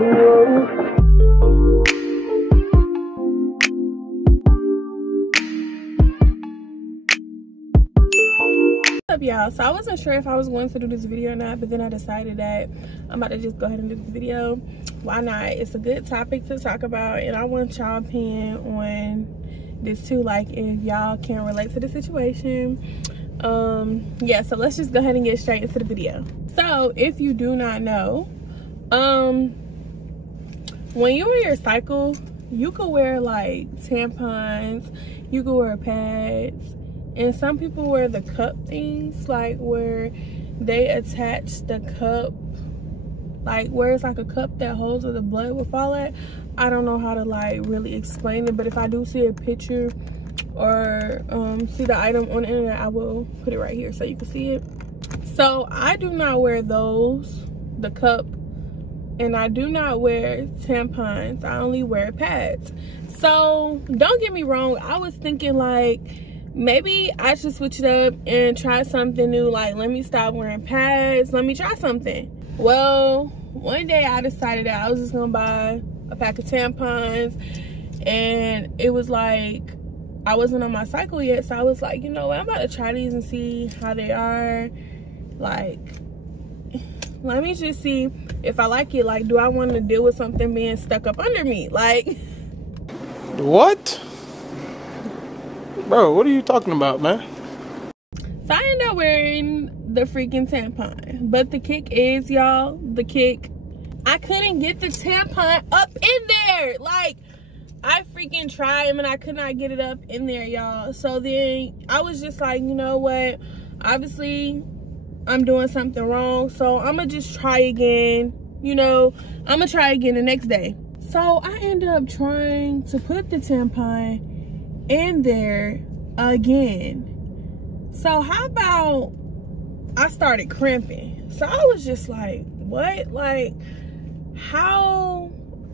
What's up, y'all? So I wasn't sure if I was going to do this video or not, but then I decided that I'm about to just go ahead and do this video. Why not? It's a good topic to talk about, and I want y'all opinion on this too, like if y'all can relate to the situation. Yeah, so let's just go ahead and get straight into the video. So if you do not know, when you're on your cycle, you could wear like tampons, you could wear pads, and some people wear the cup things, like where they attach the cup, like where it's like a cup that holds where the blood will fall at. I don't know how to like really explain it, but if I do see a picture or see the item on the internet, I will put it right here so you can see it. So I do not wear those, the cup, and I do not wear tampons. I only wear pads. So don't get me wrong, I was thinking like maybe I should switch it up and try something new. Like, let me stop wearing pads, let me try something. Well, one day I decided that I was just gonna buy a pack of tampons, and it was like I wasn't on my cycle yet, so I was like, you know what, I'm about to try these and see how they are. Like, let me just see if I like it. Like, do I want to deal with something being stuck up under me? Like, what? Bro, what are you talking about, man? So I ended up wearing the freaking tampon. But the kick is, y'all, the kick, I couldn't get the tampon up in there. Like, I freaking tried and I could not get it up in there, y'all. So then I was just like, you know what? Obviously, I'm doing something wrong. So I'm going to just try again. You know, I'm going to try again the next day. So I ended up trying to put the tampon in there again. So how about I started cramping? So I was just like, what? Like, how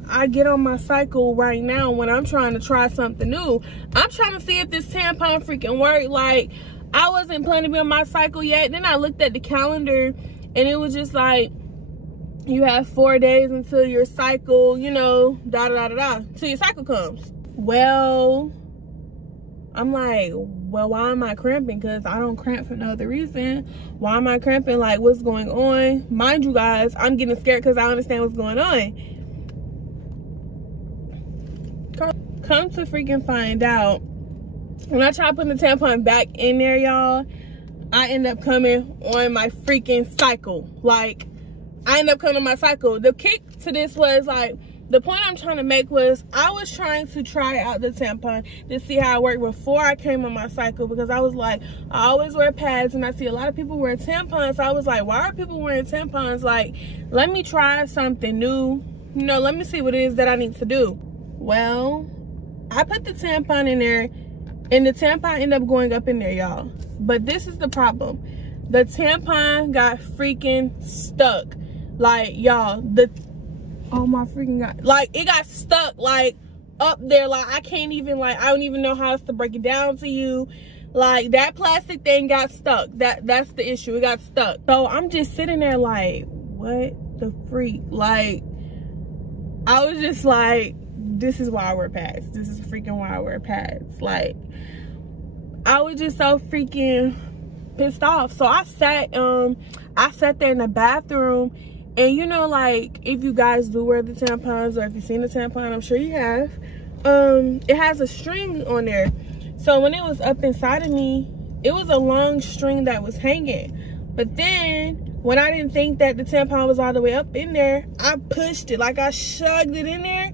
I get on my cycle right now when I'm trying to try something new? I'm trying to see if this tampon freaking worked. Like, I wasn't planning to be on my cycle yet. Then I looked at the calendar and it was just like, you have 4 days until your cycle, you know, till your cycle comes. Well, I'm like, well, why am I cramping? Because I don't cramp for no other reason. Why am I cramping? Like, what's going on? Mind you guys, I'm getting scared because I understand what's going on. Come to freaking find out, when I try putting the tampon back in there, y'all, I end up coming on my freaking cycle. Like, I end up coming on my cycle. The kick to this was like, the point I'm trying to make was I was trying to try out the tampon to see how it worked before I came on my cycle, because I was like, I always wear pads and I see a lot of people wear tampons. So I was like, why are people wearing tampons? Like, let me try something new. You know, let me see what it is that I need to do. Well, I put the tampon in there and the tampon ended up going up in there, y'all. But this is the problem. The tampon got freaking stuck. Like, y'all, oh my freaking God. Like, it got stuck, like, up there. Like, I can't even, like, I don't even know how else to break it down to you. Like, that plastic thing got stuck. That's the issue. It got stuck. So, I'm just sitting there like, what the freak? Like, I was just like, this is why I wear pads. This is freaking why I wear pads. Like, I was just so freaking pissed off. So, I sat there in the bathroom. And you know, like, if you guys do wear the tampons, or if you've seen the tampon, I'm sure you have, it has a string on there. So when it was up inside of me, it was a long string that was hanging. But then, when I didn't think that the tampon was all the way up in there, I pushed it, like I shoved it in there.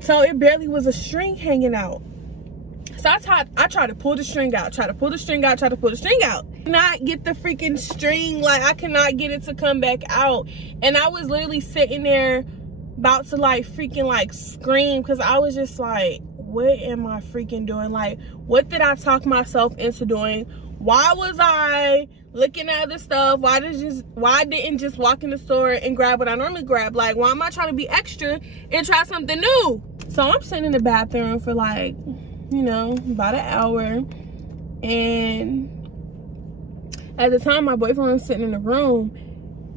So it barely was a string hanging out. So I tried to pull the string out, try to pull the string out. Not get the freaking string, like I cannot get it to come back out. And I was literally sitting there about to like freaking like scream, because I was just like, what am I freaking doing? Like, what did I talk myself into doing? Why was I looking at the stuff? Why I didn't just walk in the store and grab what I normally grab? Like, why am I trying to be extra and try something new? So I'm sitting in the bathroom for like, you know, about an hour. And at the time, my boyfriend was sitting in the room,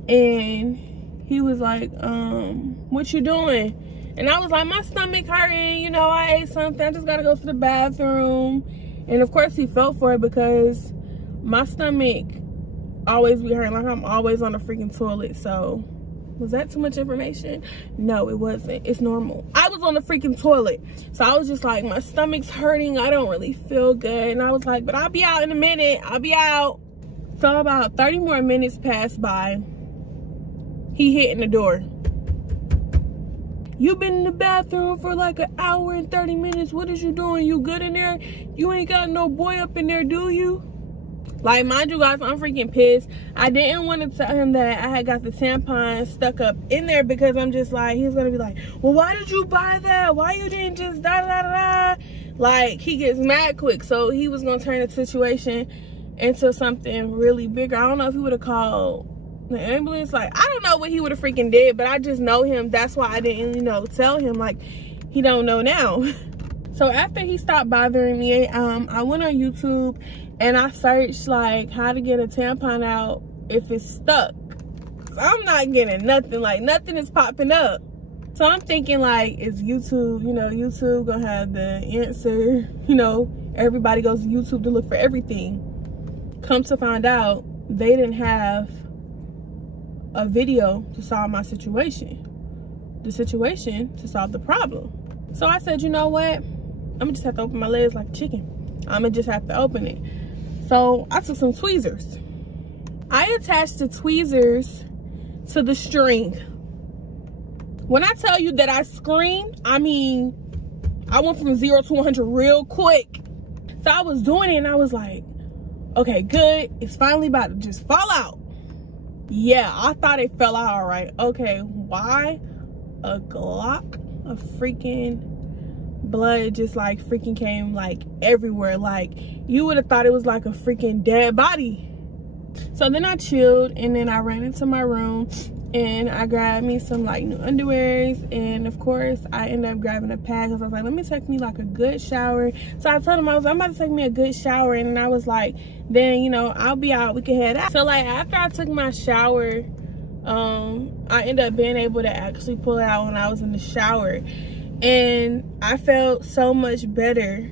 and he was like, what you doing? And I was like, my stomach hurting, you know, I ate something, I just gotta go to the bathroom. And of course he felt for it because my stomach always be hurting, like I'm always on the freaking toilet. So was that too much information? No, it wasn't. It's normal. I was on the freaking toilet. So I was just like, my stomach's hurting, I don't really feel good. And I was like, but I'll be out in a minute, I'll be out. So about 30 more minutes passed by. He hitting the door. You been in the bathroom for like an hour and 30 minutes. What is you doing? You good in there? You ain't got no boy up in there, do you? Like, mind you guys, I'm freaking pissed. I didn't want to tell him that I had got the tampon stuck up in there because I'm just like, he's gonna be like, well, why did you buy that? Why you didn't just da da da da? Like, he gets mad quick. So he was gonna turn the situation into something really bigger. I don't know if he would have called the ambulance. Like, I don't know what he would have freaking did, but I just know him. That's why I didn't, you know, tell him. Like, he don't know now. So after he stopped bothering me, I went on YouTube and I searched like how to get a tampon out if it's stuck. So I'm not getting nothing, like nothing is popping up. So I'm thinking like, is YouTube, you know, YouTube gonna have the answer? You know, everybody goes to YouTube to look for everything. Come to find out, they didn't have a video to solve my situation. The situation to solve the problem. So I said, you know what? I'm gonna just have to open my legs like a chicken. I'm gonna just have to open it. So I took some tweezers. I attached the tweezers to the string. When I tell you that I screamed, I mean, I went from 0 to 100 real quick. So I was doing it and I was like, okay, good. It's finally about to just fall out. Yeah, I thought it fell out all right. Okay, why a Glock of freaking blood just like freaking came like everywhere? Like, you would have thought it was like a freaking dead body. So then I chilled and then I ran into my room and I grabbed me some like new underwears, and of course I ended up grabbing a pad because I was like, let me take me like a good shower. So I told him I'm about to take me a good shower, and then I was like, then, you know, I'll be out, we can head out. So like after I took my shower, I ended up being able to actually pull it out when I was in the shower, and I felt so much better.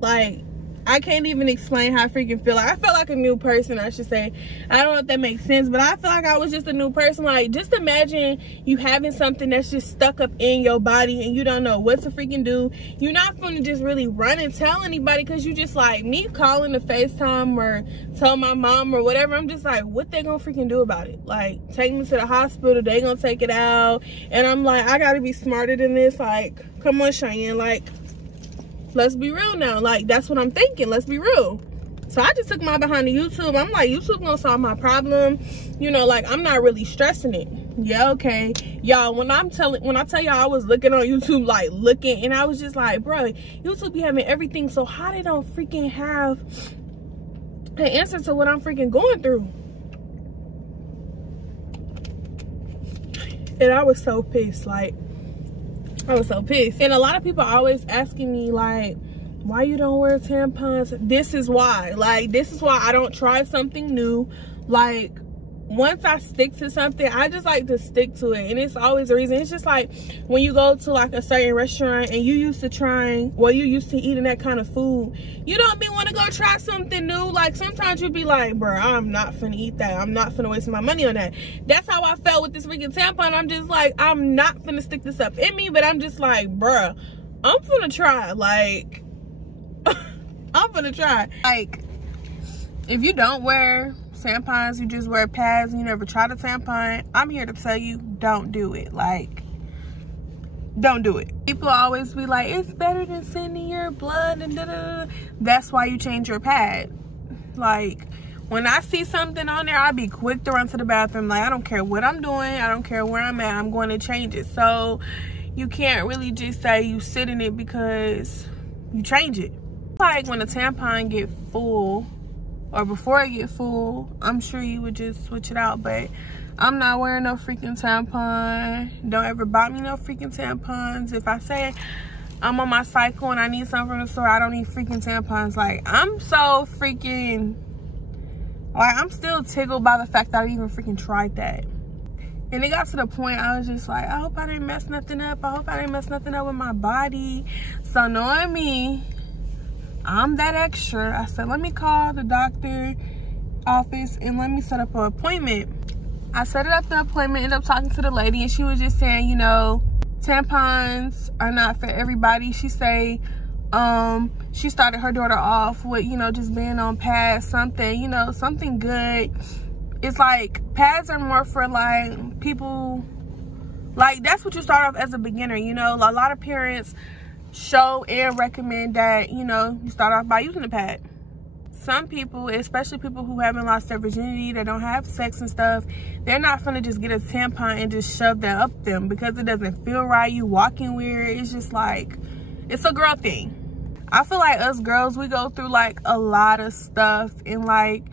Like, I can't even explain how I freaking feel. Like, I felt like a new person, I should say. I don't know if that makes sense, but I feel like I was just a new person. Like, just imagine you having something that's just stuck up in your body and you don't know what to freaking do. You're not gonna just really run and tell anybody, because you just like, me calling to FaceTime or tell my mom or whatever, I'm just like, what they gonna freaking do about it? Like, take me to the hospital, they gonna take it out. And I'm like, I gotta be smarter than this. Like, come on, Cheyenne, like, let's be real now. Like, that's what I'm thinking. Let's be real. So I just took my behind to YouTube. I'm like, YouTube gonna solve my problem. You know, like, I'm not really stressing it. Yeah, okay. Y'all, when I tell y'all I was looking on YouTube, like looking, and I was just like, bro, YouTube be having everything. So how they don't freaking have an answer to what I'm freaking going through? And I was so pissed. Like, I was so pissed. And a lot of people are always asking me, like, why you don't wear tampons? This is why. Like, this is why I don't try something new. Like, once I stick to something, I just like to stick to it. And it's always a reason. It's just like when you go to like a certain restaurant and you used to eating that kind of food, you don't be want to go try something new. Like, sometimes you'll be like, bro, I'm not finna eat that. I'm not finna waste my money on that. That's how I felt with this freaking tampon. I'm just like, I'm not finna stick this up in me, but I'm just like, bruh, I'm finna try. Like, I'm finna try. Like, if you don't wear tampons, you just wear pads and you never tried a tampon, I'm here to tell you, don't do it. Like, don't do it. People always be like, it's better than sending your blood and da-da-da. That's why you change your pad. Like, when I see something on there, I'll be quick to run to the bathroom. Like, I don't care what I'm doing, I don't care where I'm at, I'm going to change it. So you can't really just say you sit in it because you change it. Like, when a tampon get full, or before I get full, I'm sure you would just switch it out, but I'm not wearing no freaking tampon. Don't ever buy me no freaking tampons. If I say I'm on my cycle and I need something from the store, I don't need freaking tampons. Like, I'm so freaking, like, I'm still tickled by the fact that I even freaking tried that. And it got to the point I was just like, I hope I didn't mess nothing up. I hope I didn't mess nothing up with my body. So knowing me, I'm that extra. I said, let me call the doctor office and let me set up an appointment. I set it up the appointment, ended up talking to the lady, and she was just saying, you know, tampons are not for everybody. She say, she started her daughter off with, you know, just being on pads, something, you know, something good. It's like pads are more for like people, like that's what you start off as a beginner, you know. A lot of parents show and recommend that, you know, you start off by using a pad. Some people, especially people who haven't lost their virginity, that don't have sex and stuff, they're not gonna just get a tampon and just shove that up them because it doesn't feel right. You walking weird. It's just like, it's a girl thing. I feel like us girls, we go through like a lot of stuff, and like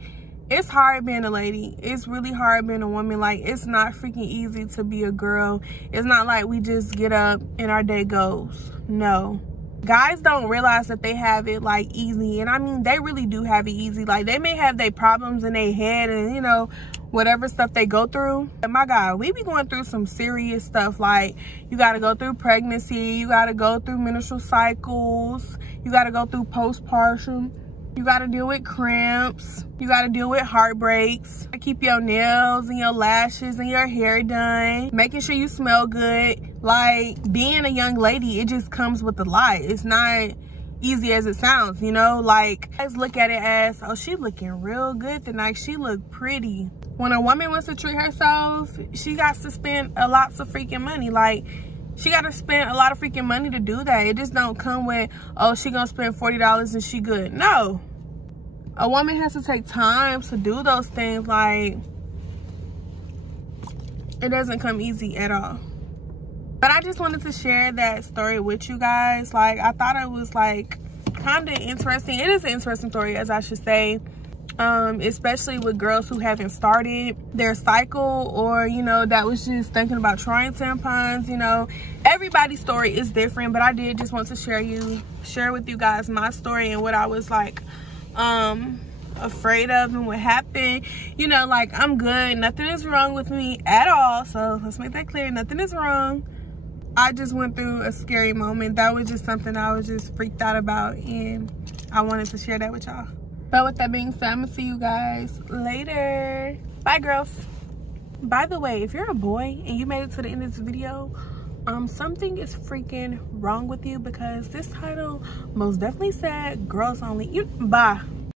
it's hard being a lady. It's really hard being a woman. Like, it's not freaking easy to be a girl. It's not like we just get up and our day goes. No. Guys don't realize that they have it like easy, and I mean they really do have it easy. Like, they may have their problems in their head and, you know, whatever stuff they go through. And my God, we be going through some serious stuff. Like, you got to go through pregnancy, you got to go through menstrual cycles, you got to go through postpartum, you got to deal with cramps, you got to deal with heartbreaks, keep your nails and your lashes and your hair done, making sure you smell good. Like, being a young lady, it just comes with a lot. It's not easy as it sounds, you know. Like, guys look at it as, oh, she looking real good tonight, she look pretty. When a woman wants to treat herself, she got to spend a lots of freaking money. Like, she got to spend a lot of freaking money to do that. It just don't come with, oh, she gonna spend $40 and she good. No. A woman has to take time to do those things. Like, it doesn't come easy at all. But I just wanted to share that story with you guys. Like, I thought it was like kind of interesting. It is an interesting story, as I should say. Especially with girls who haven't started their cycle, or, you know, that was just thinking about trying tampons. You know, everybody's story is different, but I did just want to share with you guys my story and what I was like afraid of and what happened. You know, like, I'm good, nothing is wrong with me at all, so let's make that clear. Nothing is wrong. I just went through a scary moment. That was just something I was just freaked out about, and I wanted to share that with y'all. But with that being said, I'm gonna see you guys later. Bye, girls. By the way, if you're a boy and you made it to the end of this video, something is freaking wrong with you, because this title most definitely said girls only. Bye.